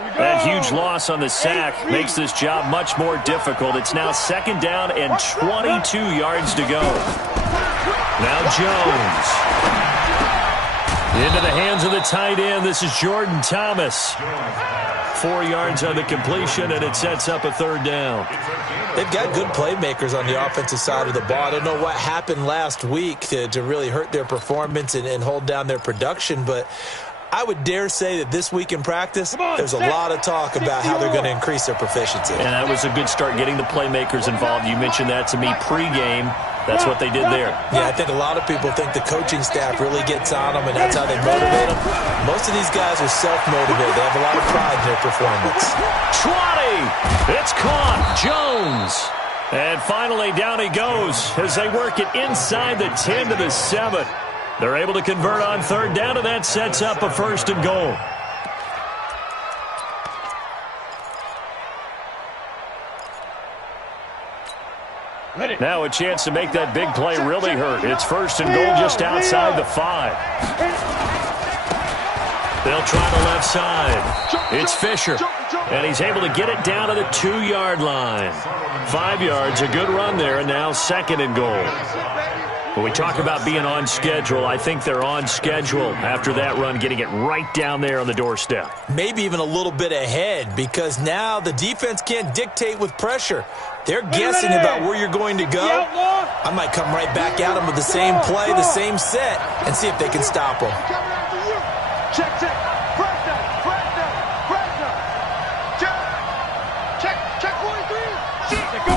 That huge loss on the sack makes this job much more difficult. It's now 2nd down and 22 yards to go. Now Jones. Into the hands of the tight end. This is Jordan Thomas. 4 yards on the completion, and it sets up a 3rd down. They've got good playmakers on the offensive side of the ball. I don't know what happened last week to really hurt their performance and hold down their production, but I would dare say that this week in practice, there's a lot of talk about how they're going to increase their proficiency. And that was a good start, getting the playmakers involved. You mentioned that to me pregame. That's what they did there. Yeah, I think a lot of people think the coaching staff really gets on them, and that's how they motivate them. Most of these guys are self-motivated. They have a lot of pride in their performance. 20! It's caught. Jones. And finally, down he goes as they work it inside the 10 to the 7. They're able to convert on 3rd down, and that sets up a 1st and goal. Now a chance to make that big play really hurt. It's 1st and goal just outside the 5. They'll try the left side. It's Fisher, and he's able to get it down to the 2-yard line. 5 yards, a good run there, and now 2nd and goal. When we talk about being on schedule, I think they're on schedule after that run, getting it right down there on the doorstep. Maybe even a little bit ahead, because now the defense can't dictate with pressure. They're guessing about where you're going to go. I might come right back at them with the same play, the same set, and see if they can stop them. Check. Press down. Check 43. Go.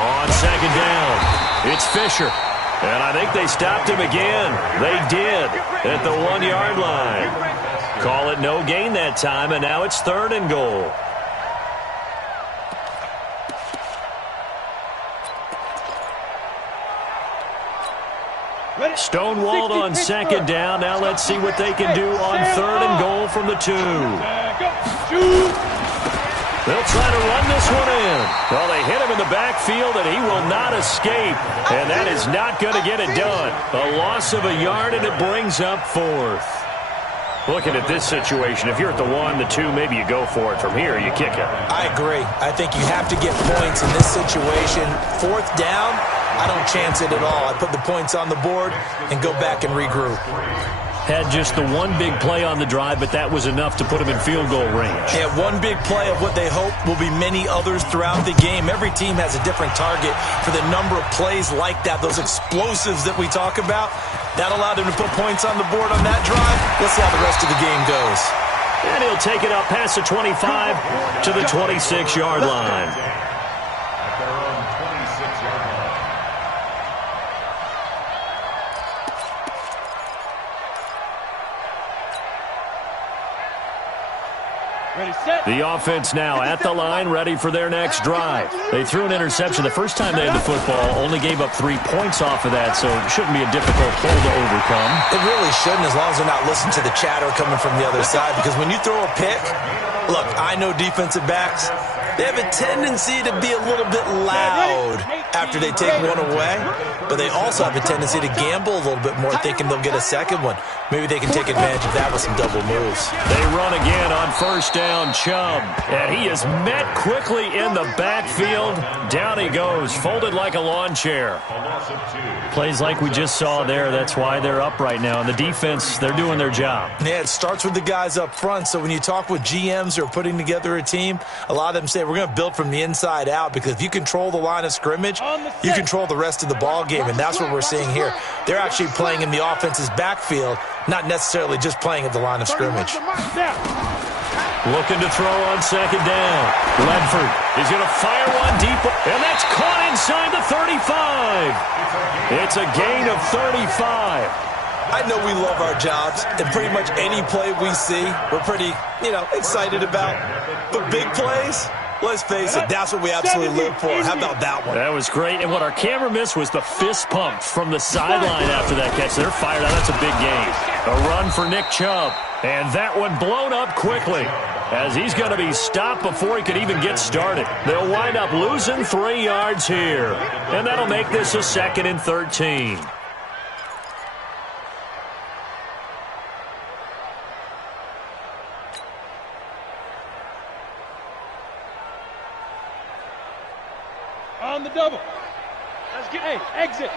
On 2nd down. It's Fisher, and I think they stopped him again. They did at the 1-yard line. Call it no gain that time, and now it's 3rd and goal. Stonewalled on 2nd down. Now let's see what they can do on 3rd and goal from the 2. They'll try to run this one in. Well, they hit him in the backfield, and he will not escape. And that is not going to get it done. A loss of a yard, and it brings up 4th. Looking at this situation, if you're at the 1, the 2, maybe you go for it. From here, you kick it. I agree. I think you have to get points in this situation. 4th down, I don't chance it at all. I put the points on the board and go back and regroup. Had just the one big play on the drive, but that was enough to put him in field goal range. Yeah, one big play of what they hope will be many others throughout the game. Every team has a different target for the number of plays like that, those explosives that we talk about. That allowed him to put points on the board on that drive. Let's see how the rest of the game goes. And he'll take it up past the 25 to the 26-yard line. The offense now at the line, ready for their next drive. They threw an interception the first time they had the football, only gave up 3 points off of that, so it shouldn't be a difficult hole to overcome. It really shouldn't, as long as they're not listening to the chatter coming from the other side, because when you throw a pick, look, I know defensive backs, they have a tendency to be a little bit loud after they take one away, but they also have a tendency to gamble a little bit more, thinking they'll get a second one. Maybe they can take advantage of that with some double moves. They run again on 1st down, Chubb, and he is met quickly in the backfield. Down he goes, folded like a lawn chair. Plays like we just saw there, that's why they're up right now. And the defense, they're doing their job. Yeah, it starts with the guys up front, so when you talk with GMs who are putting together a team, a lot of them say, we're going to build from the inside out, because if you control the line of scrimmage, you control the rest of the ball game, and that's what we're seeing here. They're actually playing in the offense's backfield, not necessarily just playing at the line of scrimmage. Looking to throw on 2nd down. Ledford is going to fire one deep, and that's caught inside the 35. It's a gain of 35. I know we love our jobs, and pretty much any play we see, we're pretty, excited about. But big plays, let's face it, that's what we absolutely live for. How about that one? That was great, and what our camera missed was the fist pump from the sideline after that catch. They're fired out. That's a big gain. A run for Nick Chubb, and that one blown up quickly as he's going to be stopped before he could even get started. They'll wind up losing 3 yards here, and that'll make this a 2nd and 13. On the double. Let's get exit.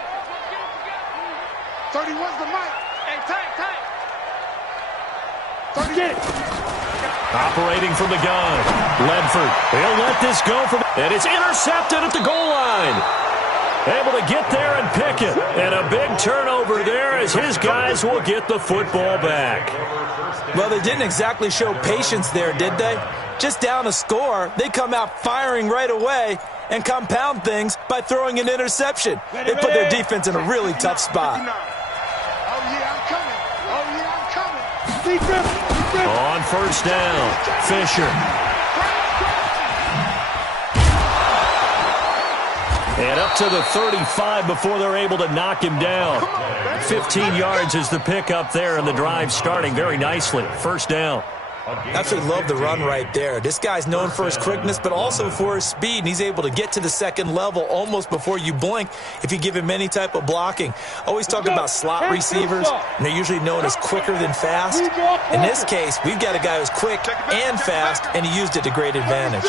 31's the mic. Hey, tight. 30. Get it. Operating from the gun. Ledford. He'll let this go from, and it's intercepted at the goal line. Able to get there and pick it. And a big turnover there as his guys will get the football back. Well, they didn't exactly show patience there, did they? Just down a score, they come out firing right away and compound things by throwing an interception. They put their defense in a really tough spot. Oh, yeah, I'm coming. On first down, Fisher. And up to the 35 before they're able to knock him down. 15 yards is the pickup there, and the drive starting very nicely. First down. Absolutely love the run right there. This guy's known for his quickness, but also for his speed, and he's able to get to the second level almost before you blink if you give him any type of blocking. Always talk about slot receivers, and they're usually known as quicker than fast. In this case, we've got a guy who's quick and fast, and he used it to great advantage.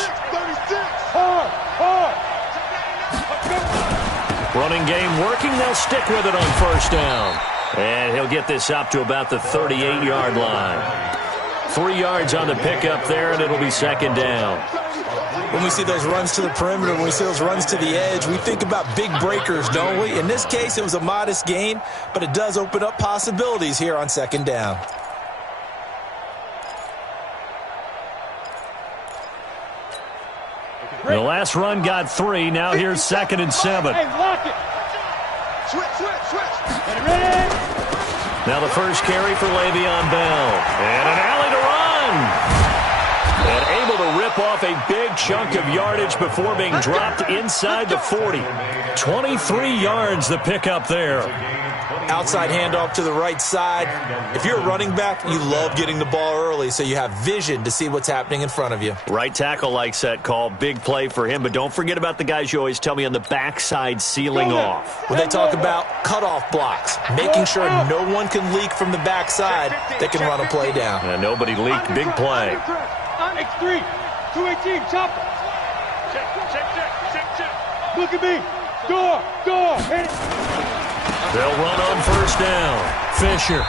Running game working. They'll stick with it on first down. And he'll get this up to about the 38-yard line. 3 yards on the pickup there, and it'll be second down. When we see those runs to the perimeter, when we see those runs to the edge, we think about big breakers, don't we? In this case, it was a modest gain, but it does open up possibilities here on second down. The last run got 3. Now here's 2nd and 7. Hey, lock it. Switch. Ready? Now the first carry for Le'Veon Bell. And an alley to run. And able to rip off a big chunk of yardage before being dropped inside the 40. 23 yards the pickup there. Outside handoff to the right side. If you're a running back, you love getting the ball early so you have vision to see what's happening in front of you. Right tackle likes that call. Big play for him, but don't forget about the guys you always tell me on the backside sealing off. When they talk about cutoff blocks, making sure no one can leak from the backside, they can run a play down. And nobody leaked. Big play. X3, 218, chopper. Check. Look at me. Door. Hit it. They'll run on first down. Fisher.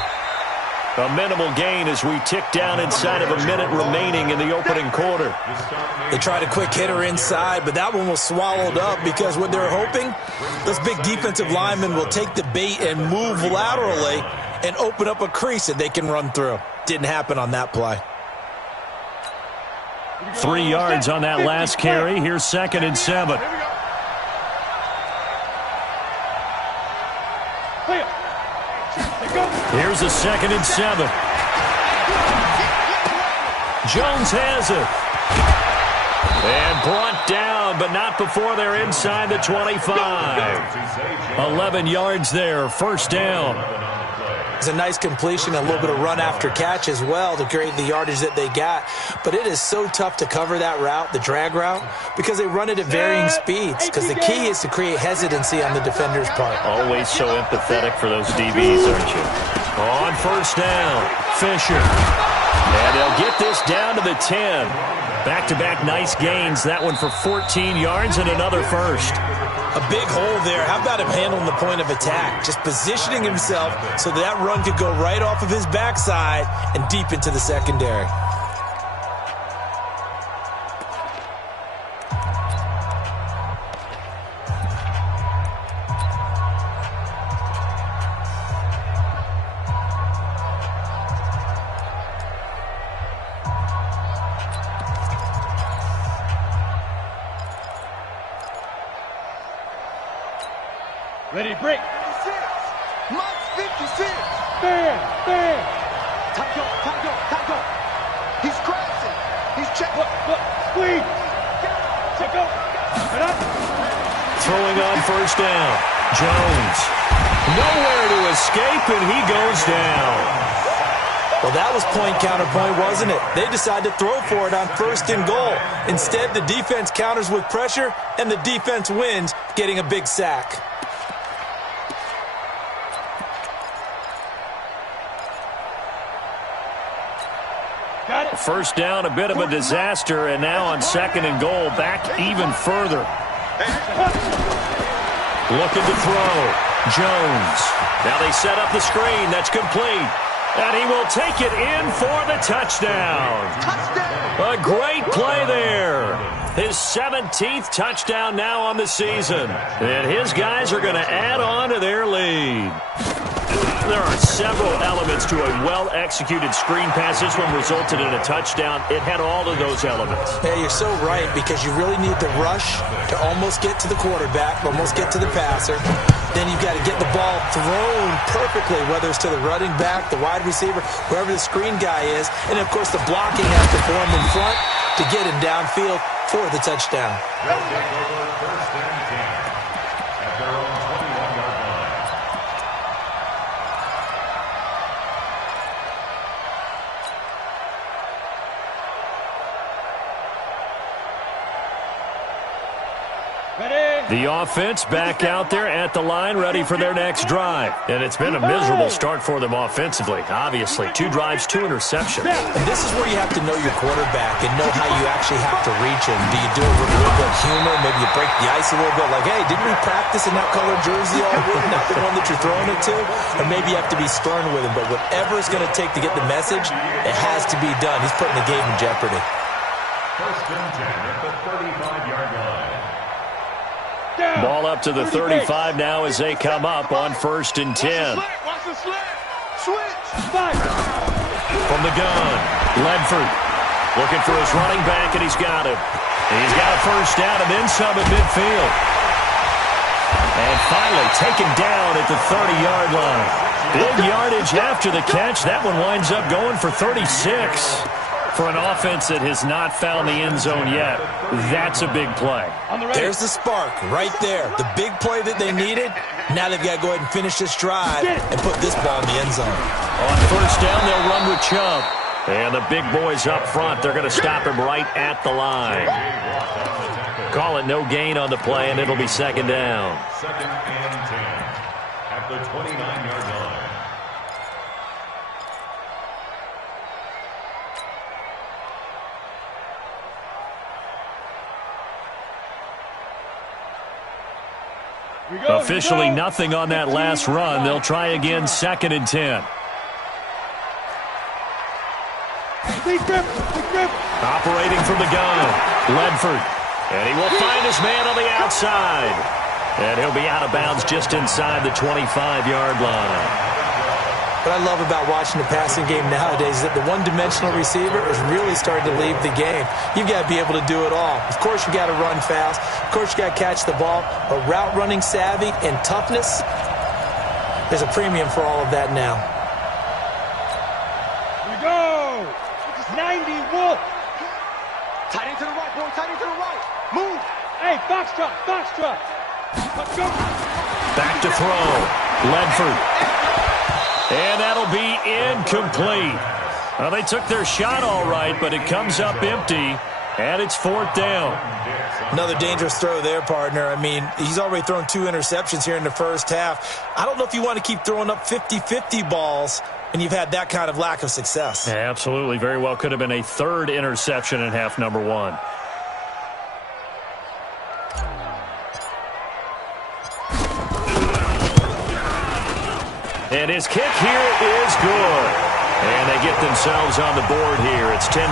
A minimal gain as we tick down inside of a minute remaining in the opening quarter. They tried a quick hitter inside, but that one was swallowed up because what they're hoping, those big defensive linemen will take the bait and move laterally and open up a crease that they can run through. Didn't happen on that play. 3 yards on that last carry. Here's 2nd and 7. Here's a 2nd and 7. Jones has it. And brought down, but not before they're inside the 25. 11 yards there, first down. It's a nice completion, a little bit of run after catch as well to create the yardage that they got. But it is so tough to cover that route, the drag route, because they run it at varying speeds. Because the key is to create hesitancy on the defender's part. Always so empathetic for those DBs, aren't you? On first down, Fisher. And they'll get this down to the 10. Back-to-back nice gains. That one for 14 yards and another first. A big hole there. How about him handling the point of attack? Just positioning himself so that run could go right off of his backside and deep into the secondary. Ready, break. 56. Mike 56. Bam. Taco. He's crossing. He's checking. Look. Squeeze. Check out. And up. Throwing on first down. Jones. Nowhere to escape, and he goes down. Well, that was point counterpoint, wasn't it? They decided to throw for it on first and goal. Instead, the defense counters with pressure, and the defense wins, getting a big sack. First down, a bit of a disaster, and now on 2nd and goal, back even further. Looking to throw. Jones. Now they set up the screen. That's complete. And he will take it in for the touchdown. A great play there. His 17th touchdown now on the season. And his guys are going to add on to their lead. There are several elements to a well-executed screen pass. This one resulted in a touchdown. It had all of those elements. Yeah, you're so right, because you really need the rush to almost get to the quarterback, almost get to the passer. Then you've got to get the ball thrown perfectly, whether it's to the running back, the wide receiver, wherever the screen guy is. And, of course, the blocking has to form in front to get him downfield for the touchdown. The offense back out there at the line, ready for their next drive. And it's been a miserable start for them offensively, obviously. 2 drives, 2 interceptions. And this is where you have to know your quarterback and know how you actually have to reach him. Do you do it with a little bit of humor? Maybe you break the ice a little bit, like, hey, didn't we practice in that colored jersey all week? Not the one that you're throwing it to? Or maybe you have to be stern with him. But whatever it's going to take to get the message, it has to be done. He's putting the game in jeopardy. First and 10 at the 35-yard line. Ball up to the 35 now as they come up on 1st and 10. Watch the slant. Switch. From the gun, Ledford looking for his running back, and he's got him. He's got a first down and then some at midfield. And finally taken down at the 30-yard line. Big yardage after the catch. That one winds up going for 36. For an offense that has not found the end zone yet, that's a big play. There's the spark right there. The big play that they needed. Now they've got to go ahead and finish this drive and put this ball in the end zone. On first down, they'll run with Chubb. And the big boys up front, they're going to stop him right at the line. Call it no gain on the play, and it'll be 2nd down. 2nd and 10 at the 29-yard line. Officially nothing on that last run. They'll try again, 2nd and 10. Operating from the gun, Ledford. And he will find his man on the outside. And he'll be out of bounds just inside the 25-yard line. What I love about watching the passing game nowadays is that the one-dimensional receiver is really starting to leave the game. You've got to be able to do it all. Of course, you've got to run fast. Of course, you've got to catch the ball. But route running savvy and toughness, there's a premium for all of that now. Here we go. It's 90, Wolf. Tight end to the right, boy. Tight end to the right. Move. Hey, Foxtrot. Foxtrot. Let's go. Back to throw. Ledford. And that'll be incomplete. Well, they took their shot all right, but it comes up empty, and it's 4th down. Another dangerous throw there, partner. I mean, he's already thrown 2 interceptions here in the first half. I don't know if you want to keep throwing up 50-50 balls, and you've had that kind of lack of success. Yeah, absolutely. Very well could have been a 3rd interception in half number 1. And his kick here is good. And they get themselves on the board here. It's 10-3.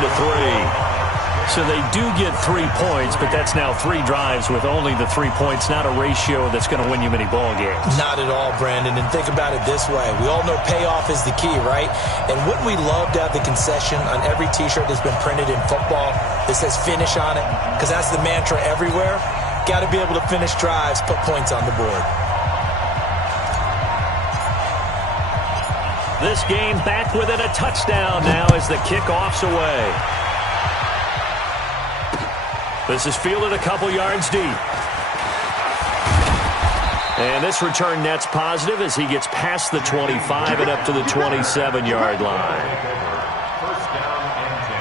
So they do get 3 points, but that's now 3 drives with only the 3 points, not a ratio that's going to win you many ball games. Not at all, Brandon. And think about it this way. We all know payoff is the key, right? And wouldn't we love to have the concession on every T-shirt that's been printed in football that says finish on it? Because that's the mantra everywhere. Got to be able to finish drives, put points on the board. This game back within a touchdown now as the kickoff's away. This is fielded a couple yards deep. And this return net's positive as he gets past the 25 and up to the 27-yard line. First down and 10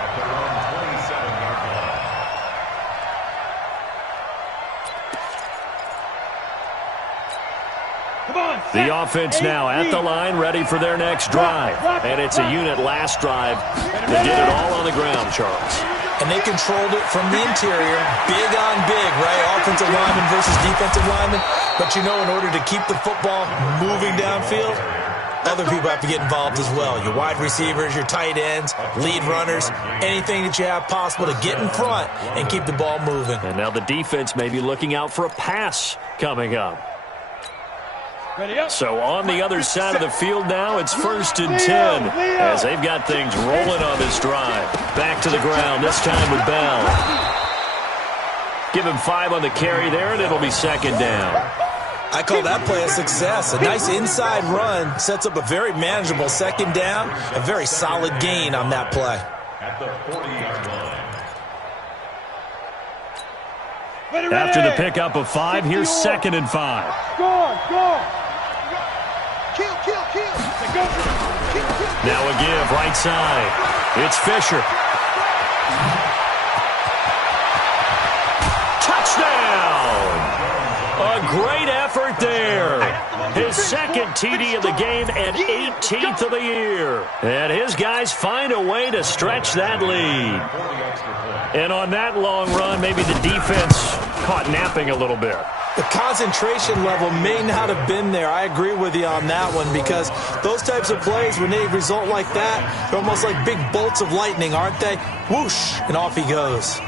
at their own 27-yard line. Come on, The offense now at the line, ready for their next drive. And it's a unit last drive that did it all on the ground, Charles. And they controlled it from the interior, big on big, right? Offensive lineman versus defensive lineman. But you know, in order to keep the football moving downfield, other people have to get involved as well. Your wide receivers, your tight ends, lead runners, anything that you have possible to get in front and keep the ball moving. And now the defense may be looking out for a pass coming up. So on the other side of the field now, it's 1st and 10 as they've got things rolling on this drive. Back to the ground, this time with Bell. Give him 5 on the carry there, and it'll be 2nd down. I call that play a success. A nice inside run sets up a very manageable 2nd down, a very solid gain on that play. At the 40-yard line. After the pickup of 5, here's 2nd and 5. Go. Kill. Now a give, right side. It's Fisher. Touchdown! A great effort there. His 2nd TD of the game and 18th of the year. And his guys find a way to stretch that lead. And on that long run, maybe the defense caught napping a little bit. The concentration level may not have been there. I agree with you on that one, because those types of plays, when they result like that, they're almost like big bolts of lightning, aren't they? Whoosh, and off he goes.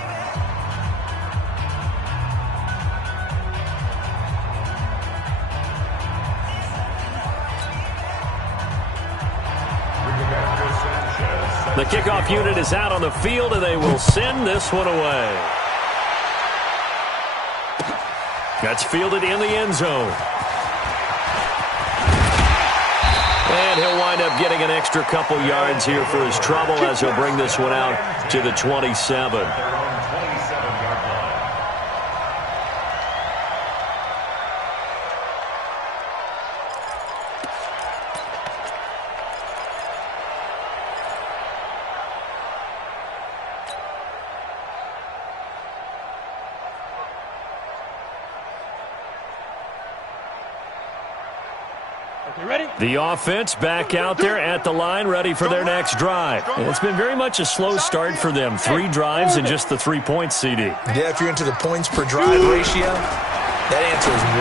The kickoff unit is out on the field, and they will send this one away. That's fielded in the end zone. And he'll wind up getting an extra couple yards here for his trouble as he'll bring this one out to the 27. The offense back out there at the line, ready for their next drive. And it's been very much a slow start for them. 3 drives and just the 3 points, CD. Yeah, if you're into the points per drive ratio, that answer is 1.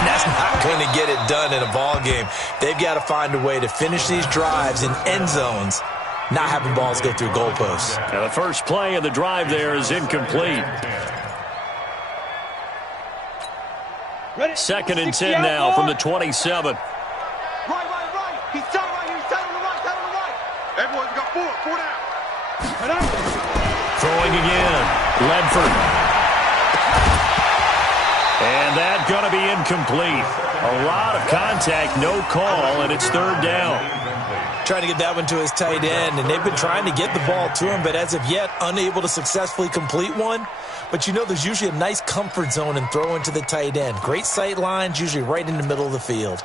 And that's not going to get it done in a ball game. They've got to find a way to finish these drives in end zones, not having balls go through goalposts. Now the first play of the drive there is incomplete. 2nd and 10 now from the 27. Right. He's tight right here. He's tight on the right. Everyone's got 4 down. Throwing again. Ledford. And that's going to be incomplete. A lot of contact, no call, and it's 3rd down. Trying to get that one to his tight end, and they've been trying to get the ball to him, but as of yet, unable to successfully complete one. But you know, there's usually a nice comfort zone in throwing to the tight end. Great sight lines, usually right in the middle of the field.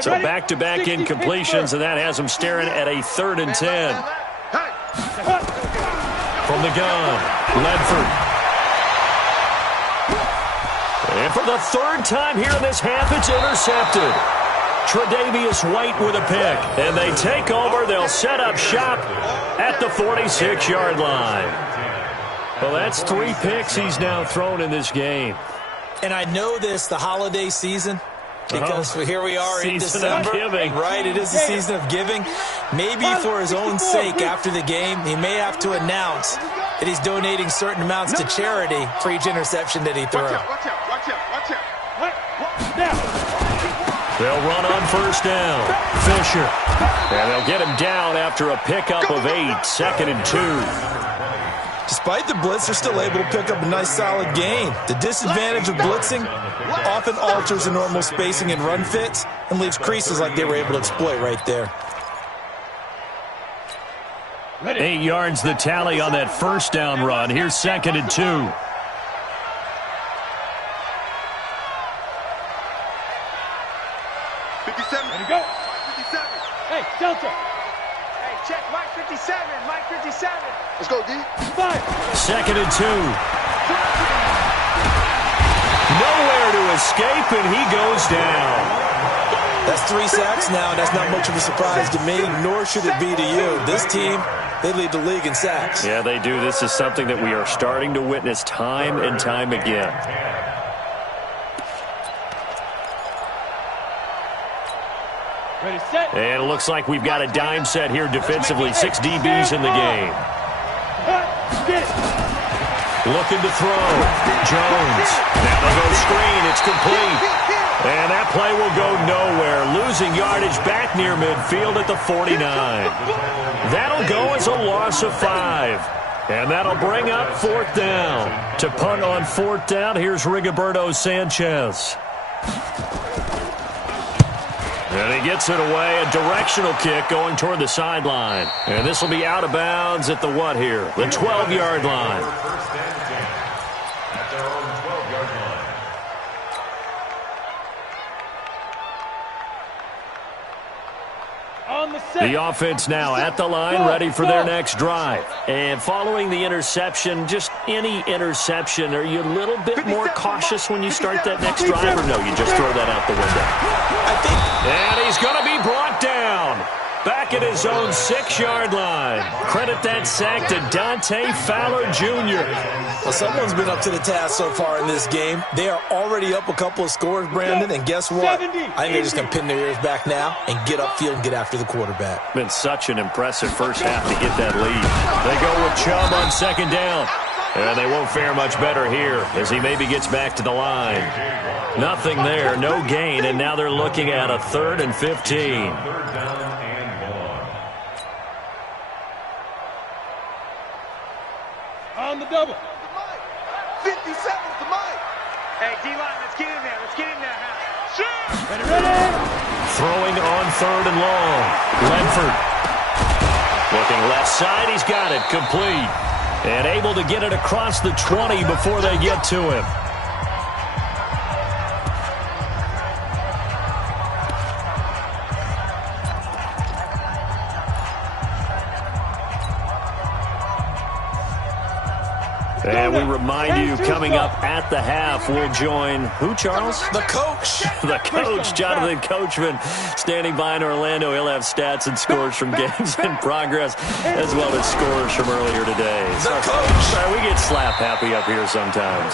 So back-to-back incompletions, and that has them staring at a 3rd and 10. From the gun, Ledford. And for the 3rd time here in this half, it's intercepted. Tre'Davious White with a pick. And they take over. They'll set up shop at the 46-yard line. Well, that's 3 picks he's now thrown in this game. And I know this, the holiday season, because here we are in December, right? It is the season of giving. Maybe for his own sake, after the game, he may have to announce that he's donating certain amounts to charity for each interception that he threw. Watch out. They'll run on 1st down. Fisher. And they'll get him down after a pickup of 8, 2nd and 2. Despite the blitz, they're still able to pick up a nice solid gain. The disadvantage of blitzing often alters the normal spacing and run fits and leaves creases like they were able to exploit right there. 8 yards the tally on that 1st down run. Here's 2nd and 2. 57, Mike 57. Let's go, D. 2nd and 2. Nowhere to escape, and he goes down. That's 3 sacks now. That's not much of a surprise to me, nor should it be to you. This team, they lead the league in sacks. Yeah, they do. This is something that we are starting to witness time and time again. Ready, set. And it looks like we've got a dime set here defensively. 6 DBs in the game. Get it. Looking to throw. Jones. Now they go screen. It's complete. And that play will go nowhere. Losing yardage back near midfield at the 49. That'll go as a loss of 5. And that'll bring up 4th down. To punt on 4th down, here's Rigoberto Sanchez. And he gets it away. A directional kick going toward the sideline. And this will be out of bounds at the what here? The 12-yard line. At their own 12-yard line. On the set. The offense now at the line, ready for their next drive. And following the interception, just any interception, are you a little bit more cautious when you start that next drive, or no, you just throw that out the window? And he's going to be brought down. Back at his own 6-yard line. Credit that sack to Dante Fowler Jr. Well, someone's been up to the task so far in this game. They are already up a couple of scores, Brandon, and guess what? I think they're just going to pin their ears back now and get upfield and get after the quarterback. Been such an impressive first half to get that lead. They go with Chubb on 2nd down. And they won't fare much better here as he maybe gets back to the line. Nothing there, no gain, and now they're looking at a 3rd and 15. 3rd down and 1. On the double. 57 to Mike. Hey, D-line, let's get in there. Let's get in there now. Sure. Ready. Throwing on 3rd and long. Ledford. Looking left side. He's got it. Complete. And able to get it across the 20 before they get to him. And we remind you, coming up at the half, we'll join who, Charles? The coach. The coach, Jonathan Coachman, standing by in Orlando. He'll have stats and scores from games in progress, as well as scores from earlier today. The coach. Sorry, we get slap happy up here sometimes.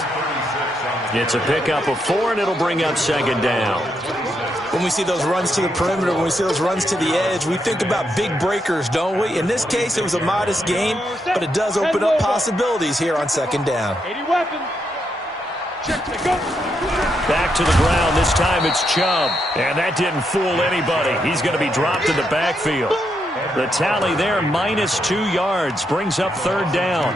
It's a pickup of 4, and it'll bring up 2nd down. When we see those runs to the perimeter, when we see those runs to the edge, we think about big breakers, don't we? In this case, it was a modest gain, but it does open up possibilities here on 2nd down. 80 weapon. Check to go. Back to the ground. This time it's Chubb. And that didn't fool anybody. He's going to be dropped in the backfield. The tally there, -2 yards, brings up 3rd down.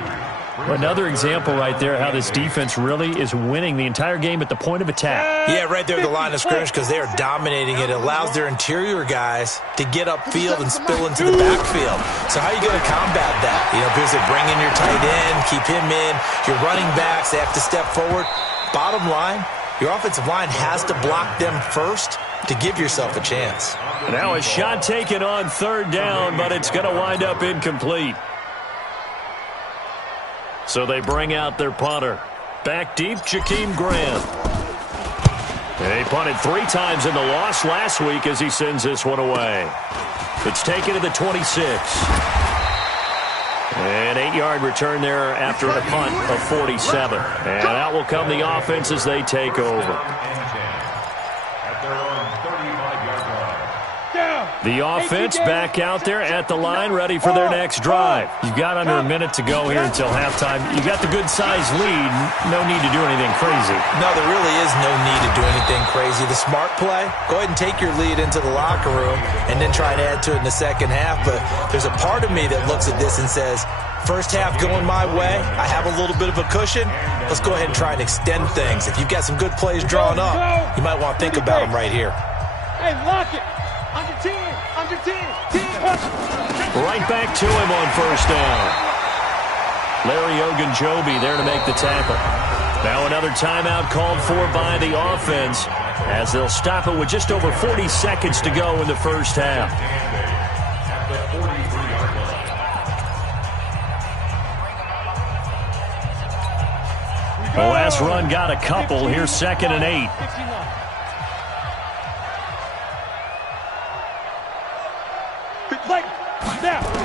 Another example right there how this defense really is winning the entire game at the point of attack. Yeah, right there at the line of scrimmage because they are dominating it. It allows their interior guys to get upfield and spill into the backfield. So how are you going to combat that? You know, because they bring in your tight end, keep him in, your running backs, they have to step forward. Bottom line, your offensive line has to block them first to give yourself a chance. Now a shot taken on 3rd down, but it's going to wind up incomplete. So they bring out their punter. Back deep, Jakeem Graham. They punted 3 times in the loss last week as he sends this one away. It's taken to the 26. An 8-yard return there after a punt of 47. And out will come the offense as they take over. At their own 35-yard line. The offense back out there at the line, ready for their next drive. You've got under a minute to go here until halftime. You got the good-sized lead. No need to do anything crazy. No, there really is no need to do anything crazy. The smart play, go ahead and take your lead into the locker room and then try and add to it in the second half. But there's a part of me that looks at this and says, first half going my way, I have a little bit of a cushion. Let's go ahead and try and extend things. If you've got some good plays drawn up, you might want to think about them right here. Hey, lock it. Under 10. Under 10. 10. Right back to him on first down. Larry Ogunjobi there to make the tackle. Now another timeout called for by the offense as they'll stop it with just over 40 seconds to go in the first half. pass run got a couple. Here's 2nd and 8.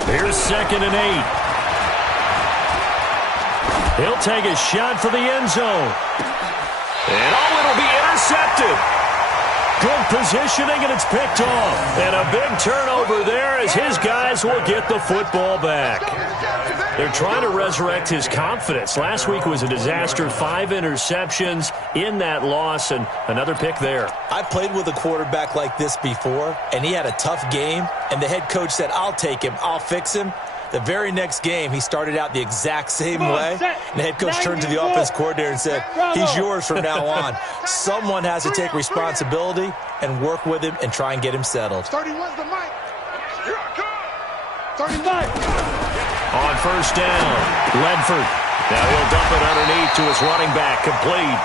Here's 2nd and 8. He'll take a shot for the end zone. And it'll be intercepted. Good positioning, and it's picked off. And a big turnover there as his guys will get the football back. They're trying to resurrect his confidence. Last week was a disaster. 5 interceptions in that loss, and another pick there. I played with a quarterback like this before, and he had a tough game, and the head coach said, I'll take him, I'll fix him. The very next game, he started out the exact same way, and the head coach turned to the offense coordinator and said, he's yours from now on. Someone has to take responsibility and work with him and try and get him settled. 31's the mic. 39. On first down, Ledford. Now he'll dump it underneath to his running back, complete.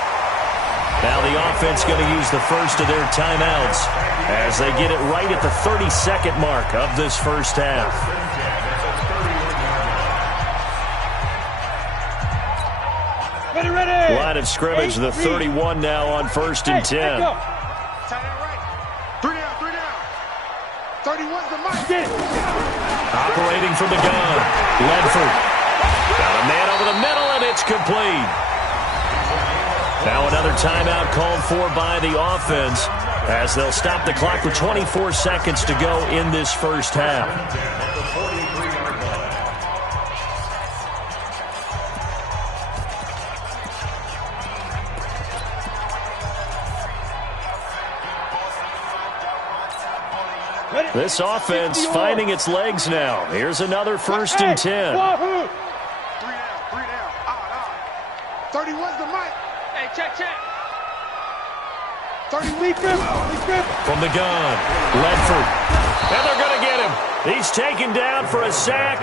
Now the offense going to use the first of their timeouts as they get it right at the 32nd mark of this first half. Ready. Line of scrimmage, the 31 now on 1st and 10. 3 down. 31's the mic. Operating from the gun, Ledford. Got a man over the middle, and it's complete. Now another timeout called for by the offense as they'll stop the clock with 24 seconds to go in this first half. This offense finding its legs now. Here's another 1st and 10. 3 down. 31's the mic. Hey, check. 30, we grip. From the gun, Ledford. And they're going to get him. He's taken down for a sack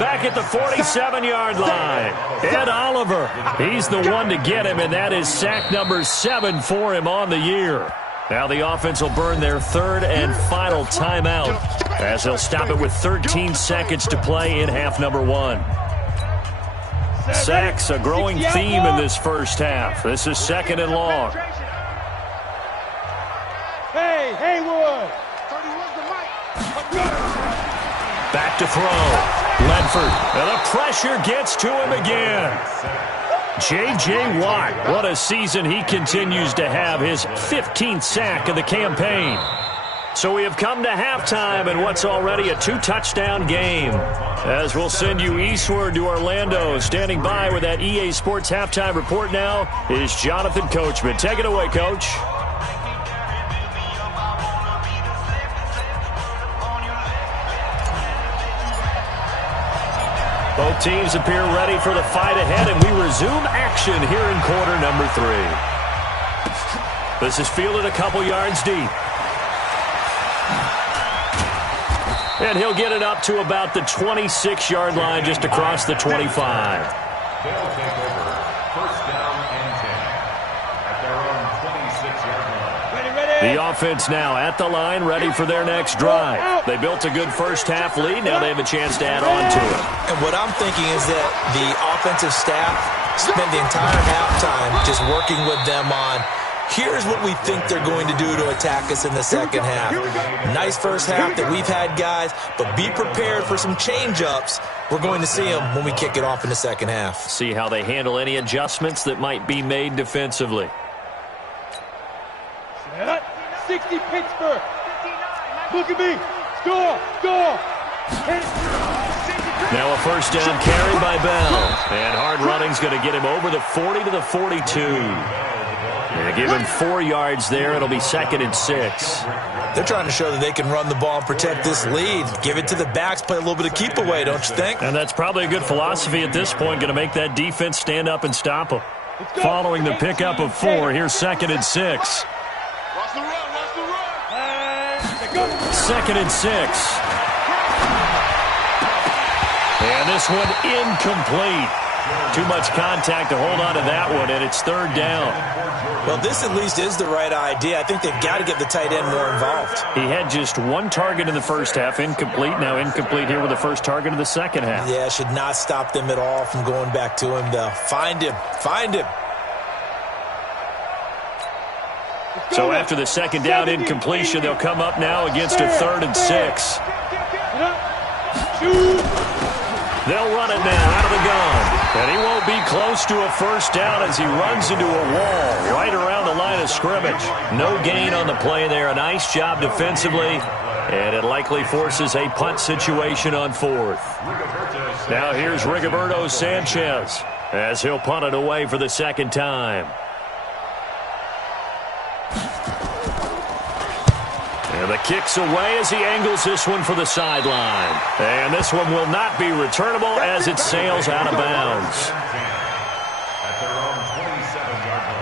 back at the 47-yard line. Ed Oliver, he's the one to get him, and that is sack number 7 for him on the year. Now the offense will burn their 3rd and final timeout as they'll stop it with 13 seconds to play in half number 1. Sacks, a growing theme in this first half. This is 2nd and long. Hey, Haywood. Back to throw. Ledford. And the pressure gets to him again. J.J. Watt, what a season he continues to have, his 15th sack of the campaign. So we have come to halftime in what's already a 2-touchdown game. As we'll send you eastward to Orlando. Standing by with that EA Sports halftime report now is Jonathan Coachman. Take it away, Coach. Both teams appear ready for the fight ahead, and we resume action here in quarter number 3. This is fielded a couple yards deep. And he'll get it up to about the 26-yard line, just across the 25. They'll take over 1st down and 10 at their own 26-yard line. The offense now at the line, ready for their next drive. They built a good first half lead. Now they have a chance to add on to it. And what I'm thinking is that the offensive staff spent the entire halftime just working with them on, here's what we think they're going to do to attack us in the second half. Nice first half that we've had, guys, but be prepared for some change-ups. We're going to see them when we kick it off in the second half. See how they handle any adjustments that might be made defensively. 60 Pittsburgh. Look at me. Score. Now a first down carry by Bell. And hard running's going to get him over the 40 to the 42. They give him 4 yards there. It'll be 2nd and 6. They're trying to show that they can run the ball and protect this lead. Give it to the backs, play a little bit of keep away, don't you think? And that's probably a good philosophy at this point, going to make that defense stand up and stop them. Following the pickup of 4, here's 2nd and 6. 2nd and 6. And this one incomplete. Too much contact to hold on to that one, and it's 3rd down. Well, this at least is the right idea. I think they've got to get the tight end more involved. He had just 1 target in the first half, incomplete. Now incomplete here with the first target of the second half. Yeah, should not stop them at all from going back to him, though. Find him. So after the second down incompletion, they'll come up now against a 3rd and 6. They'll run it now out of the gun. And he won't be close to a first down as he runs into a wall right around the line of scrimmage. No gain on the play there. A nice job defensively. And it likely forces a punt situation on 4th. Now here's Rigoberto Sanchez as he'll punt it away for the second time. And the kick's away as he angles this one for the sideline. And this one will not be returnable as it sails out of bounds. At their own 27-yard line.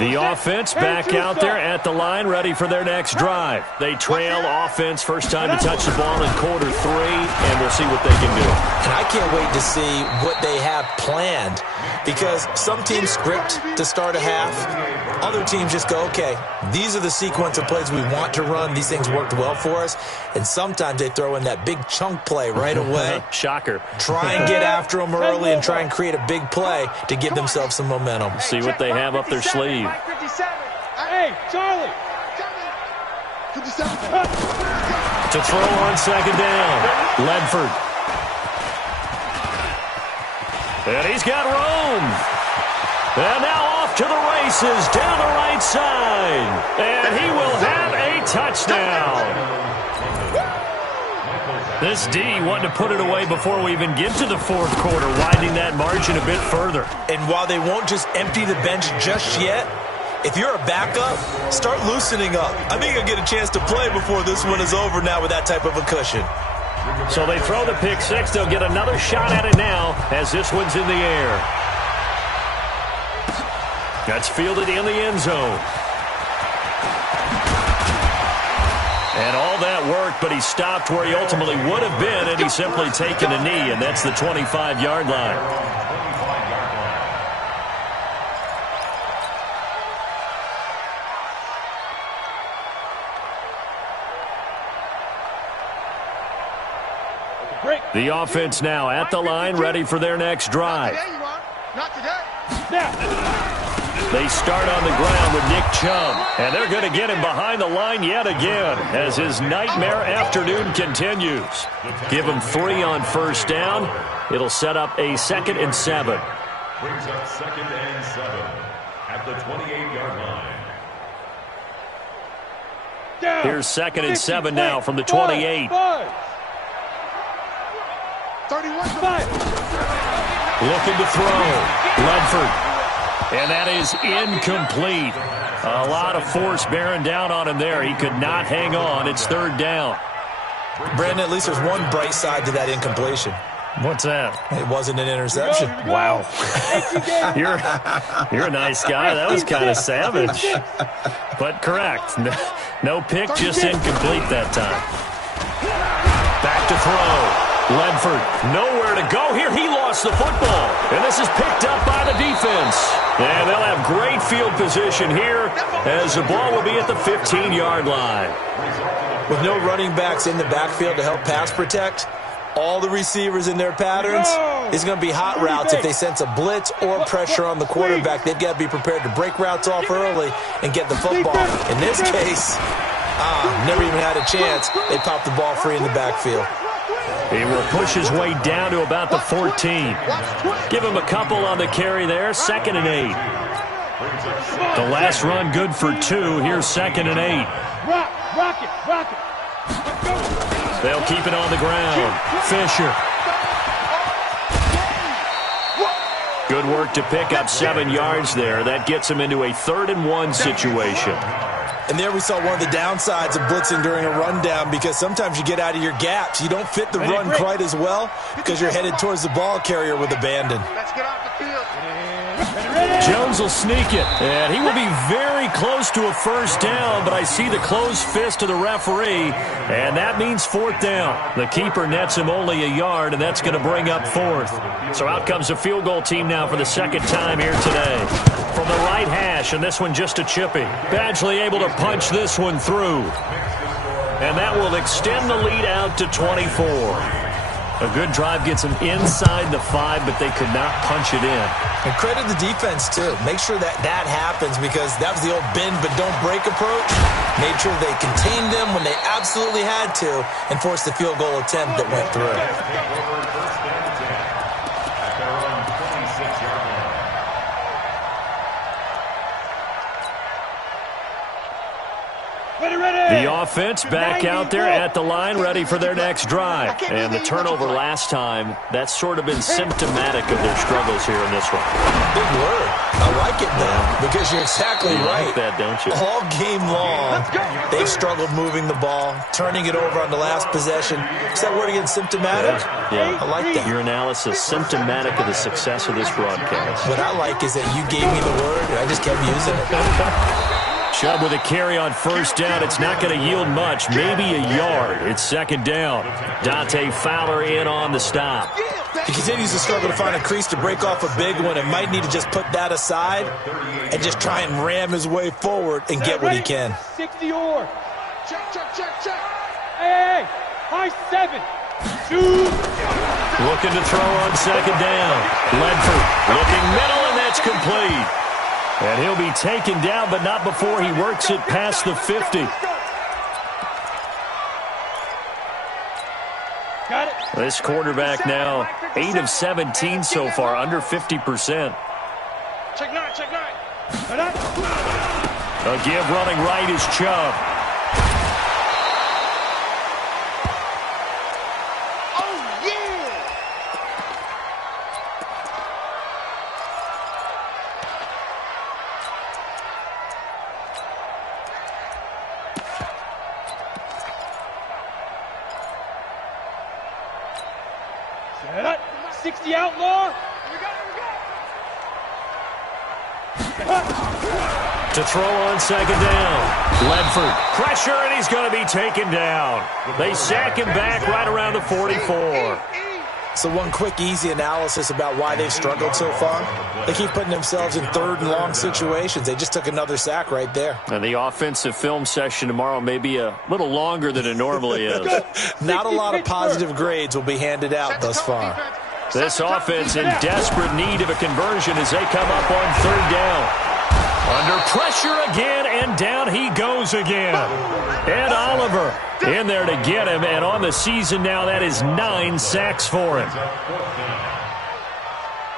The offense back out there at the line, ready for their next drive. They trail offense, first time to touch the ball in quarter 3, and we'll see what they can do. And I can't wait to see what they have planned, because some teams script to start a half. Other teams just go, okay, these are the sequence of plays we want to run. These things worked well for us. And sometimes they throw in that big chunk play right away. Shocker. Try and get after them early and try and create a big play to give themselves some momentum. See what they have up their sleeve. Hey, Charlie. To throw on second down, Ledford. And he's got room. And now off to the races down the right side. And he will have a touchdown. This D wanting to put it away before we even get to the 4th quarter, widening that margin a bit further. And while they won't just empty the bench just yet, if you're a backup, start loosening up. I think you'll get a chance to play before this one is over now with that type of a cushion. So they throw the pick 6. They'll get another shot at it now as this one's in the air. That's fielded in the end zone. And all that worked, but he stopped where he ultimately would have been, and he's simply taken a knee, and that's the 25-yard line. The offense now at the line, ready for their next drive. Not today. They start on the ground with Nick Chubb, and they're going to get him behind the line yet again as his nightmare afternoon continues. Give him 3 on first down. It'll set up a 2nd and 7. Brings up 2nd and 7 at the 28-yard line. Here's 2nd and 7 now from the 28. 31-5. Looking to throw. Ledford. And that is incomplete. A lot of force bearing down on him there. He could not hang on. It's 3rd down. Brandon, at least there's one bright side to that incompletion. What's that? It wasn't an interception. Wow. You're a nice guy. That was kind of savage. But correct. No pick, just incomplete that time. Back to throw. Ledford, nowhere to go here. He lost the football. And this is picked up by the defense. And they'll have great field position here as the ball will be at the 15-yard line. With no running backs in the backfield to help pass protect, all the receivers in their patterns, it's going to be hot routes. If they sense a blitz or pressure on the quarterback, they've got to be prepared to break routes off early and get the football. In this case, never even had a chance. They popped the ball free in the backfield. He will push his way down to about the 14. Give him a couple on the carry there. 2nd and 8. The last run good for 2. Here's 2nd and 8. Rock it. They'll keep it on the ground. Fisher. Good work to pick up 7 yards there. That gets him into a 3rd and 1 situation. And there we saw one of the downsides of blitzing during a rundown, because sometimes you get out of your gaps. You don't fit the run quite as well because you're headed towards the ball carrier with abandon. Let's get off the field. Jones will sneak it, and he will be very close to a first down, but I see the closed fist of the referee, and that means 4th down. The keeper nets him only a yard, and that's going to bring up 4th. So out comes the field goal team now for the 2nd time here today. From the right hash, and this one just a chippy. Badgley able to punch this one through. And that will extend the lead out to 24. A good drive gets them inside the 5, but they could not punch it in. And credit the defense, too. Make sure that that happens because that was the old bend but don't break approach. Made sure they contained them when they absolutely had to and forced the field goal attempt that went through. The offense back out there at the line, ready for their next drive. And the turnover last time, that's sort of been symptomatic of their struggles here in this one. Big word. I like it, though, because you're exactly right. You like that, don't you? All game long, they've struggled moving the ball, turning it over on the last possession. Is that word again, symptomatic? Yeah. I like that. Your analysis, symptomatic of the success of this broadcast. What I like is that you gave me the word, and I just kept using it. Chubb with a carry on first down. It's not going to yield much, maybe a yard. It's second down. Dante Fowler in on the stop. He continues to struggle to find a crease to break off a big one and might need to just put that aside and just try and ram his way forward and get what he can. 60 or. Check. Hey, high 7. 2. Looking to throw on second down. Ledford looking middle, and that's complete. And he'll be taken down, but not before he works it past the 50. Got it. This quarterback now 8 of 17 so far, under 50%. Check 9. A give running right is Chubb. Set up. 60 outlaw. To throw on second down. Ledford, pressure, and he's going to be taken down. They sack him back right around the 44. So one quick, easy analysis about why they've struggled so far. They keep putting themselves in third and long situations. They just took another sack right there. And the offensive film session tomorrow may be a little longer than it normally is. Not a lot of positive grades will be handed out thus far. This offense in desperate need of a conversion as they come up on third down. Under pressure again, and down he goes again. Ed Oliver in there to get him, and on the season now, that is 9 sacks for him.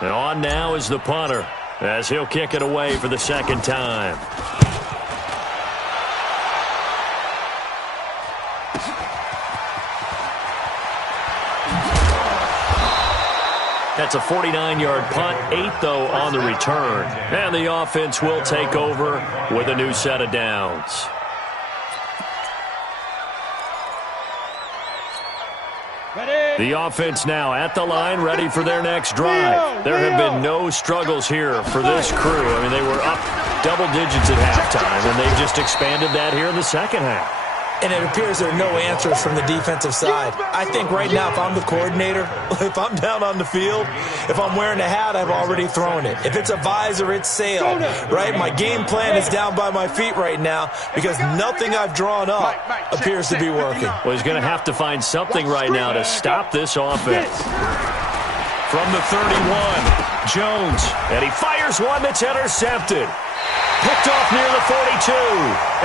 And on now is the punter, as he'll kick it away for the second time. That's a 49-yard punt, 8, though, on the return. And the offense will take over with a new set of downs. The offense now at the line, ready for their next drive. There have been no struggles here for this crew. I mean, they were up double digits at halftime, and they've just expanded that here in the second half. And it appears there are no answers from the defensive side. I think right now, if I'm the coordinator, if I'm down on the field, if I'm wearing a hat, I've already thrown it. If it's a visor, it's sailed, right? My game plan is down by my feet right now because nothing I've drawn up appears to be working. Well, he's going to have to find something right now to stop this offense. From the 31, Jones, and he fires one that's intercepted. Picked off near the 42,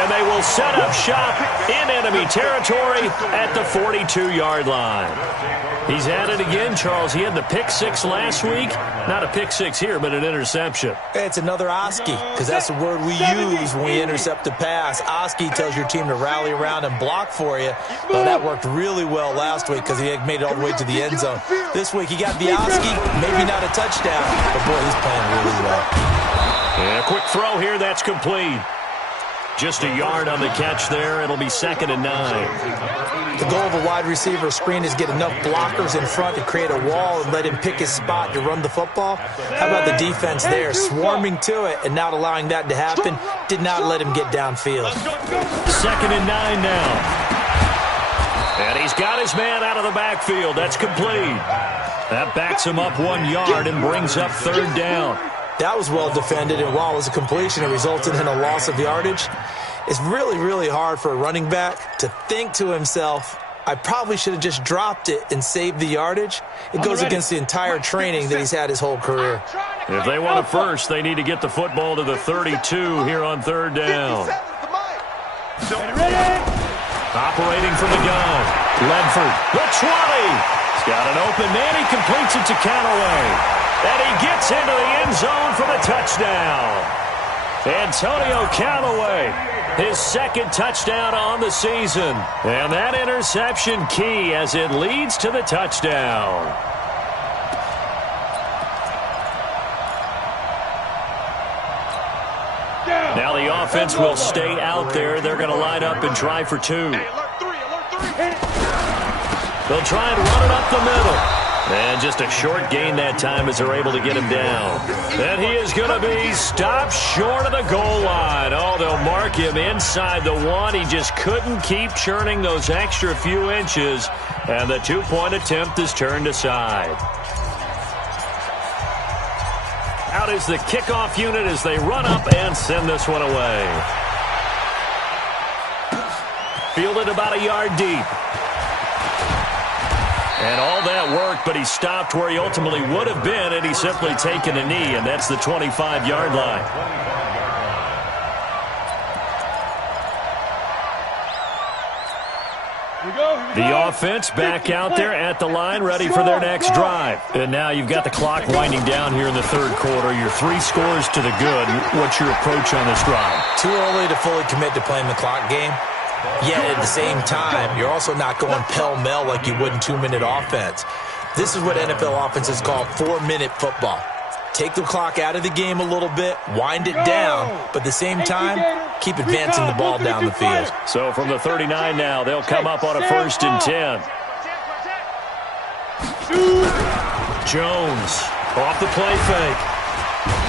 and they will set up shop in enemy territory at the 42-yard line. He's at it again, Charles. He had the pick 6 last week. Not a pick 6 here, but an interception. It's another Oski, because that's the word we use when we intercept a pass. Oski tells your team to rally around and block for you. Well, that worked really well last week because he made it all the way to the end zone. This week he got the Oski, maybe not a touchdown, but boy, he's playing really well. And a quick throw here, that's complete. Just a yard on the catch there. It'll be 2nd and 9. The goal of a wide receiver screen is get enough blockers in front to create a wall and let him pick his spot to run the football. How about the defense there, swarming to it and not allowing that to happen? Did not let him get downfield. 2nd and 9 now. And he's got his man out of the backfield. That's complete. That backs him up 1 yard and brings up third down. That was well defended, and while it was a completion, it resulted in a loss of yardage. It's really, really hard for a running back to think to himself, I probably should have just dropped it and saved the yardage. It goes against the entire training that he's had his whole career. If they want it first, they need to get the football to the 32 here on third down. Operating from the gun. Ledford, the 20. He's got an open man. He completes it to Callaway. And he gets into the end zone for the touchdown. Antonio Callaway, his second touchdown on the season. And that interception key as it leads to the touchdown. Now the offense will stay out there. They're going to line up and try for two. They'll try and run it up the middle. And just a short gain that time as they're able to get him down. And he is going to be stopped short of the goal line. Oh, they'll mark him inside the one. He just couldn't keep churning those extra few inches. And the two-point attempt is turned aside. Out is the kickoff unit as they run up and send this one away. Fielded about a yard deep. And all that work, but he stopped where he ultimately would have been, and he's simply taken a knee, and that's the 25-yard line. The offense back out there at the line, ready for their next drive. And now you've got the clock winding down here in the third quarter. Your 3 scores to the good. What's your approach on this drive? Too early to fully commit to playing the clock game. Yet at the same time, you're also not going pell-mell like you would in 2-minute offense. This is what NFL offenses call 4-minute football. Take the clock out of the game a little bit, wind it down, but at the same time, keep advancing the ball down the field. So from the 39 now, they'll come up on a 1st and 10. Jones off the play fake.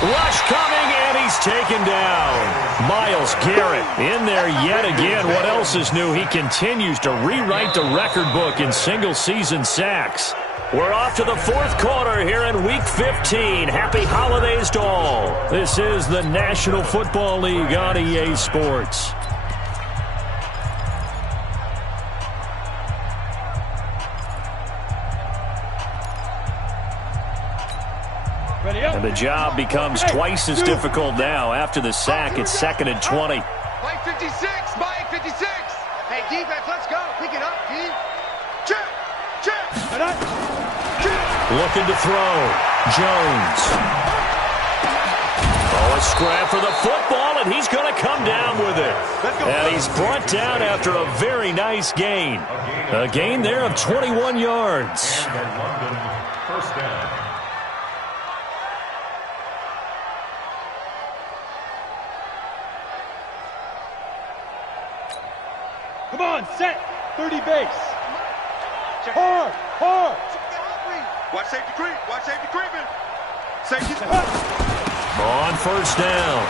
Rush coming, and he's taken down. Myles Garrett in there yet again. What else is new? He continues to rewrite the record book in single-season sacks. We're off to the fourth quarter here in Week 15. Happy holidays to all. This is the National Football League on EA Sports. And the job becomes twice as difficult now. After the sack, it's 2nd and 20. Mike 56, Mike 56. Hey, defense, let's go. Pick it up, D. Check, check. Looking to throw. Jones. Oh, a scrap for the football, and he's going to come down with it. And he's brought down after a very nice gain. A gain there of 21 yards. First down. Come on, set. 30 base. Hard, hard. Watch safety creep. Watch safety creeping. Safety. On first down,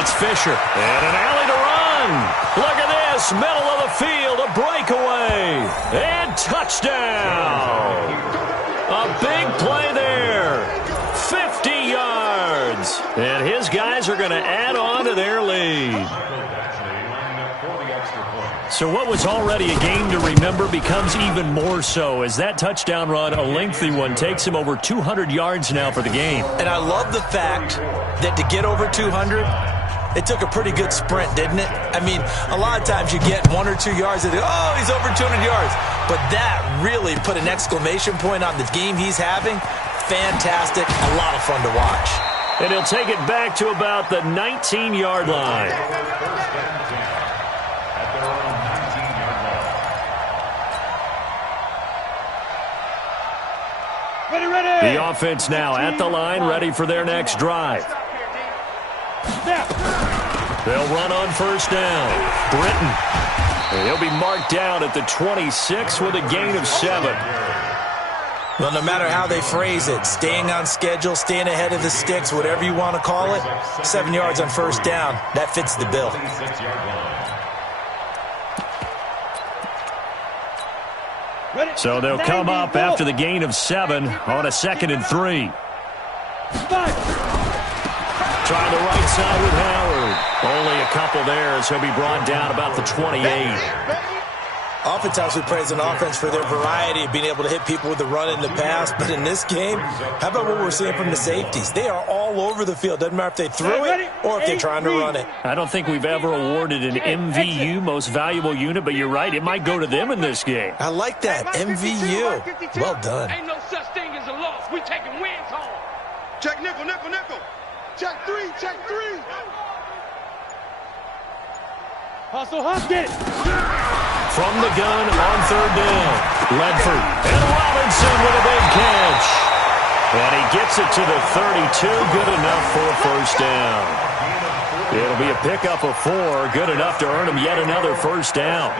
it's Fisher. And an alley to run. Look at this. Middle of the field, a breakaway. And touchdown. A big play there. 50 yards. And his guys are going to add on to their lead. So what was already a game to remember becomes even more so as that touchdown run, a lengthy one, takes him over 200 yards now for the game. And I love the fact that to get over 200, it took a pretty good sprint, didn't it? I mean, a lot of times you get 1 or 2 yards and oh, he's over 200 yards. But that really put an exclamation point on the game he's having. Fantastic. A lot of fun to watch. And he'll take it back to about the 19-yard line. The offense now at the line, ready for their next drive. They'll run on first down. Britton. And he'll be marked down at the 26 with a gain of 7. Well, no matter how they phrase it, staying on schedule, staying ahead of the sticks, whatever you want to call it, 7 yards on first down, that fits the bill. So they'll come up after the gain of 7 on a 2nd and 3. Trying the right side with Howard. Only a couple there as he'll be brought down about the 28. Oftentimes we praise an offense for their variety of being able to hit people with the run and the pass, but in this game, how about what we're seeing from the safeties? They are all over the field. Doesn't matter if they threw it or if they're trying to run it. I don't think we've ever awarded an MVU, most valuable unit, but you're right, it might go to them in this game. I like that, MVU. Well done. Ain't no such thing as a loss. We taking wins home. Check nickel, nickel, nickel. Check three, check three. Hustle, get it. From the gun on third down, Ledford and Robinson with a big catch. And he gets it to the 32, good enough for a first down. It'll be a pickup of 4, good enough to earn him yet another first down.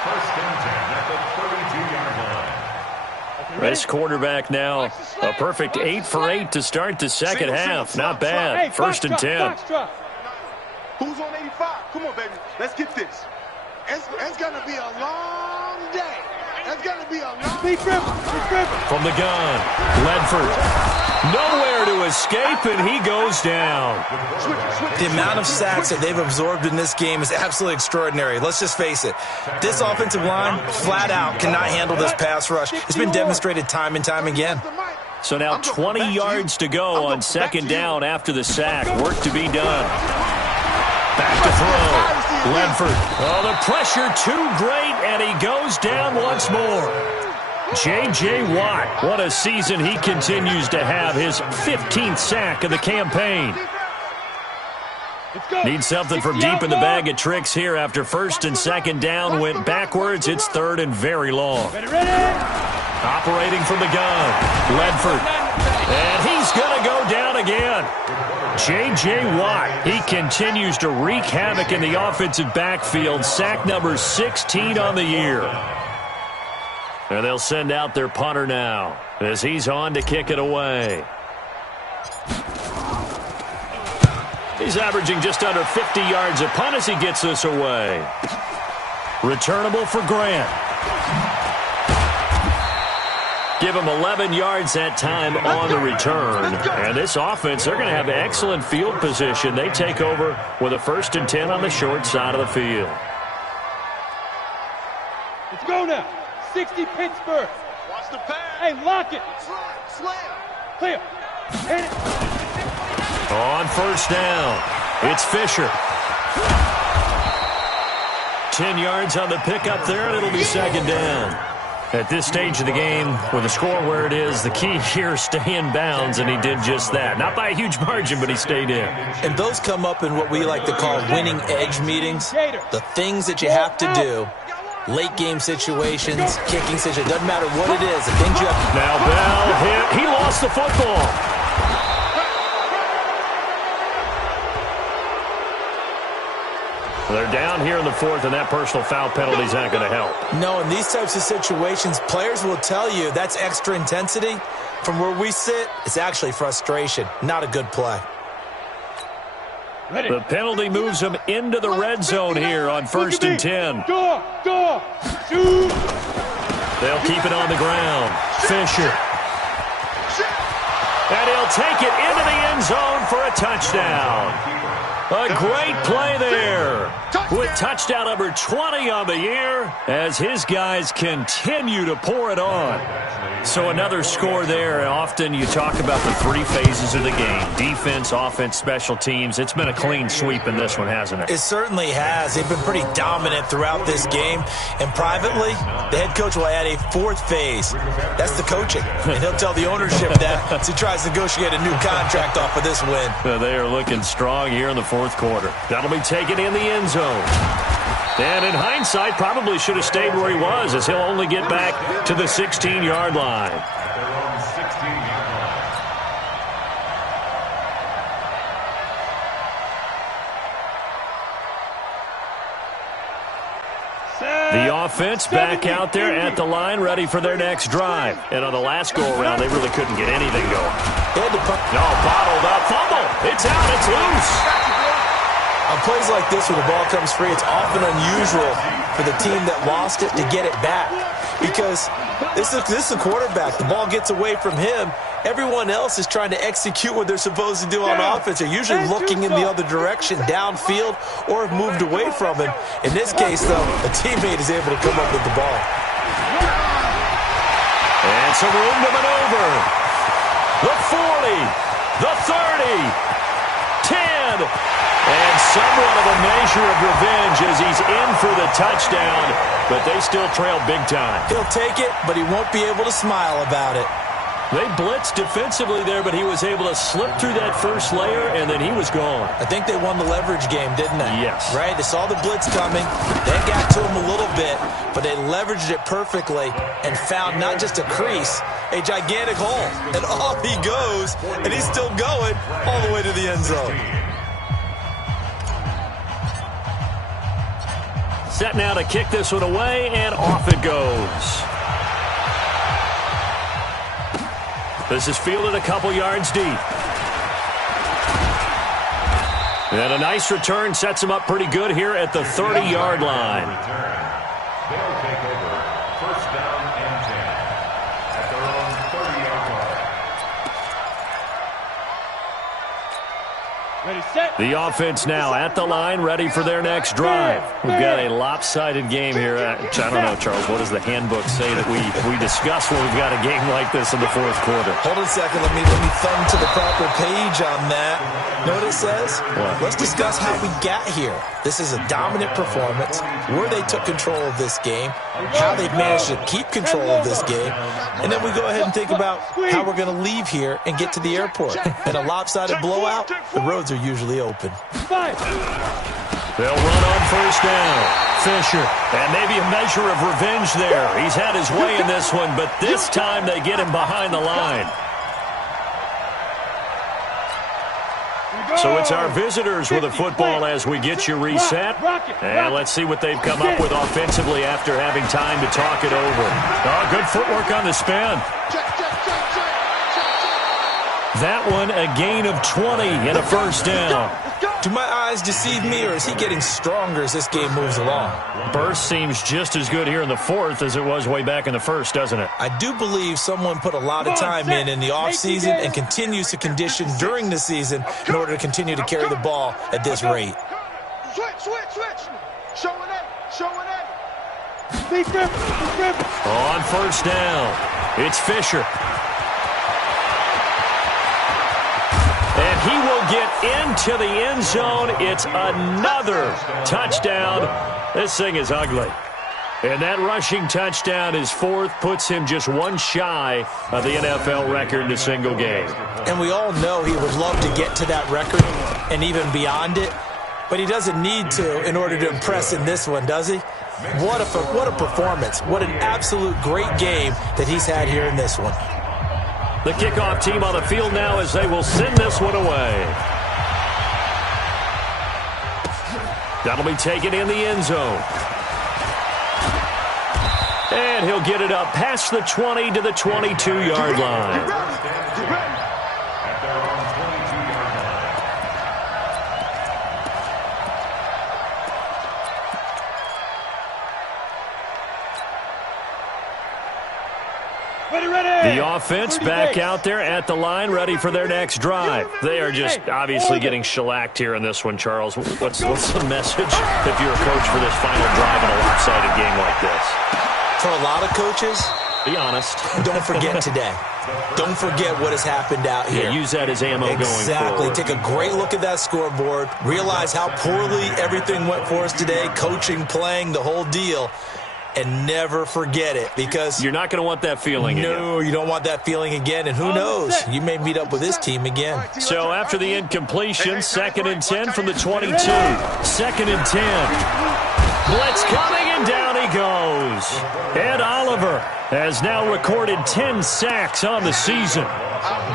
First and 10 at the 32-yard line. This quarterback now, a perfect 8 for 8 to start the second half. Not bad. First and 10. Who's on 85? Come on, baby. Let's get this. It's going to be a long day. It's going to be a long day. From the gun, Ledford. Nowhere to escape, and he goes down. The amount of sacks that they've absorbed in this game is absolutely extraordinary. Let's just face it. This offensive line, flat out, cannot handle this pass rush. It's been demonstrated time and time again. So now 20 yards to go on second down after the sack. Work to be done. Back to throw. Ledford. Oh, the pressure too great, and he goes down once more. J.J. Watt, what a season he continues to have. His 15th sack of the campaign. Need something from deep in the bag of tricks here after first and second down went backwards. It's third and very long. Operating from the gun, Ledford. And he's going to go down again. J.J. Watt, he continues to wreak havoc in the offensive backfield. Sack number 16 on the year. And they'll send out their punter now as he's on to kick it away. He's averaging just under 50 yards a punt as he gets this away. Returnable for Grant. Give him 11 yards that time on the return. And this offense, they're going to have excellent field position. They take over with a first and 10 on the short side of the field. Let's go now. 60 Pittsburgh. Watch the pass. Hey, lock it. Slam. Clear. Hit it. On first down, it's Fisher. 10 yards on the pickup there, and it'll be second down. At this stage of the game, with the score where it is, the key here is stay in bounds, and he did just that. Not by a huge margin, but he stayed in. And those come up in what we like to call winning edge meetings. The things that you have to do. Late game situations, kicking situations, doesn't matter what it is. The things you have to... Now Bell hit. He lost the football. They're down here in the fourth, and that personal foul penalty is not going to help. No, in these types of situations, players will tell you that's extra intensity. From where we sit, it's actually frustration. Not a good play. The penalty moves him into the red zone here on first and 10. Door, shoot. They'll keep it on the ground. Fisher. And he'll take it into the end zone for a touchdown. A great play there with touchdown number 20 on the year as his guys continue to pour it on. So another score there. Often you talk about the three phases of the game: defense, offense, special teams. It's been a clean sweep in this one, hasn't it? It certainly has. They've been pretty dominant throughout this game. And privately, the head coach will add a fourth phase. That's the coaching. And he'll tell the ownership that as he tries to negotiate a new contract off of this win. They are looking strong here in the fourth quarter. That'll be taken in the end zone. And in hindsight, probably should have stayed where he was, as he'll only get back to the 16-yard line. The offense back out there at the line, ready for their next drive. And on the last go-around, they really couldn't get anything going. No, bottled up. Fumble. It's out. It's loose. On plays like this where the ball comes free, it's often unusual for the team that lost it to get it back. Because this is a quarterback. The ball gets away from him. Everyone else is trying to execute what they're supposed to do on offense. They're usually looking in the other direction, downfield, or have moved away from him. In this case, though, a teammate is able to come up with the ball. And some room to maneuver. The 40, the 30, 10. And somewhat of a measure of revenge as he's in for the touchdown, but they still trail big time. He'll take it, but he won't be able to smile about it. They blitzed defensively there, but he was able to slip through that first layer, and then he was gone. I think they won the leverage game, didn't they? Yes. Right? They saw the blitz coming. They got to him a little bit, but they leveraged it perfectly and found not just a crease, a gigantic hole. And off he goes, and he's still going all the way to the end zone. Set now to kick this one away, and off it goes. This is fielded a couple yards deep. And a nice return sets him up pretty good here at the 30-yard line. They'll take over first down and 10 at their own 30-yard line. Ready, set. The offense now at the line, ready for their next drive. We've got a lopsided game here. I don't know, Charles, what does the handbook say that we discuss when we've got a game like this in the fourth quarter? Hold on a second. Let me thumb to the proper page on that. Know what it says? What? Let's discuss how we got here. This is a dominant performance, where they took control of this game, how they've managed to keep control of this game, and then we go ahead and think about how we're going to leave here and get to the airport. In a lopsided blowout, the roads are usually open. They'll run on first down. Fisher, and maybe a measure of revenge there. He's had his way in this one, but this time they get him behind the line. So it's our visitors with the football as we get you reset. And let's see what they've come up with offensively after having time to talk it over. Oh, good footwork on the spin. That one, a gain of 20 and a first down. Do my eyes deceive me, or is he getting stronger as this game moves along? Burst seems just as good here in the fourth as it was way back in the first, doesn't it? I do believe someone put a lot of time in the offseason and continues to condition during the season in order to continue to carry the ball at this rate. Switch. Showing it. On first down, it's Fisher. And he will get into the end zone. It's another touchdown. This thing is ugly. And that rushing touchdown, his fourth, puts him just one shy of the NFL record in a single game. And we all know he would love to get to that record and even beyond it, but he doesn't need to in order to impress in this one, does he? What a performance. What an absolute great game that he's had here in this one. The kickoff team on the field now as they will send this one away. That'll be taken in the end zone. And he'll get it up past the 20 to the 22-yard line. At their own 22-yard line. Ready. The offense back out there at the line, ready for their next drive. They are just obviously getting shellacked here in this one, Charles. What's the message if you're a coach for this final drive in a lopsided game like this? For a lot of coaches, Be honest. don't forget today. Don't forget what has happened out here. Yeah, use that as ammo going forward. Exactly. Take a great look at that scoreboard. Realize how poorly everything went for us today. Coaching, playing, the whole deal. And never forget it, because You're not going to want that feeling again. no, you don't want that feeling again. And who knows? You may meet up with this team again. So after the incompletion, 2nd and 10 from the 22. 2nd and 10. Blitz coming, and down he goes. Ed Oliver has now recorded 10 sacks on the season.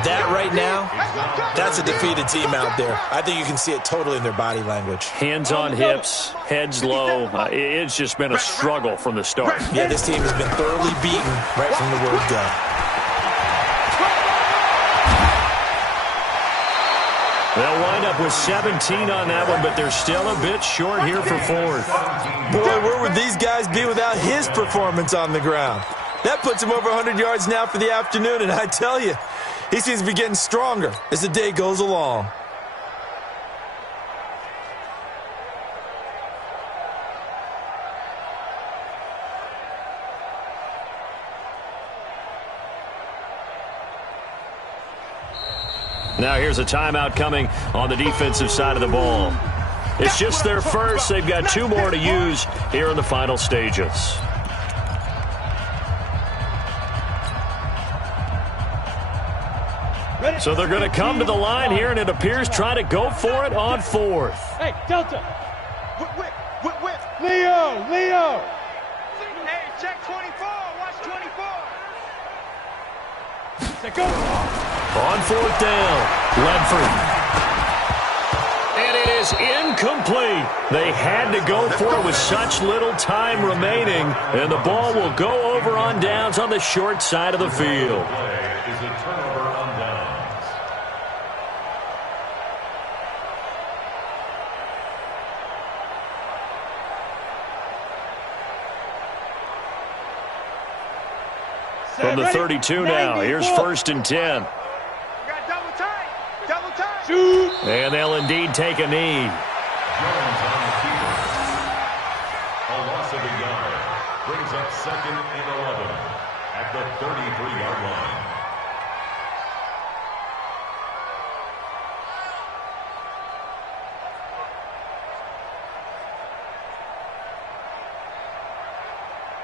That right now, that's a defeated team out there. I think you can see it totally in their body language. Hands on hips, heads low. It's just been a struggle from the start. Yeah, this team has been thoroughly beaten right from the word go. They'll wind up with 17 on that one, but they're still a bit short here for fourth. Boy, where would these guys be without his performance on the ground? That puts him over 100 yards now for the afternoon, and I tell you, he seems to be getting stronger as the day goes along. Now here's a timeout coming on the defensive side of the ball. It's just their first. They've got 2 more to use here in the final stages. So they're going to come to the line here, and it appears try to go for it on fourth. Hey, Delta. Whip. Leo. Hey, check 24. Watch 24. Go. On fourth down, Ledford. And it is incomplete. They had to go for it with such little time remaining, and the ball will go over on downs on the short side of the field. Is a turnover on downs. From the 32 now, here's 1st and 10. Double time. Shoot. And they'll indeed take a knee. Jones on the field. A loss of a yard. Brings up 2nd and 11 at the 33-yard line.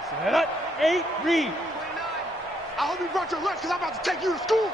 Set up. 8, read. I hope you brought your lunch because I'm about to take you to school.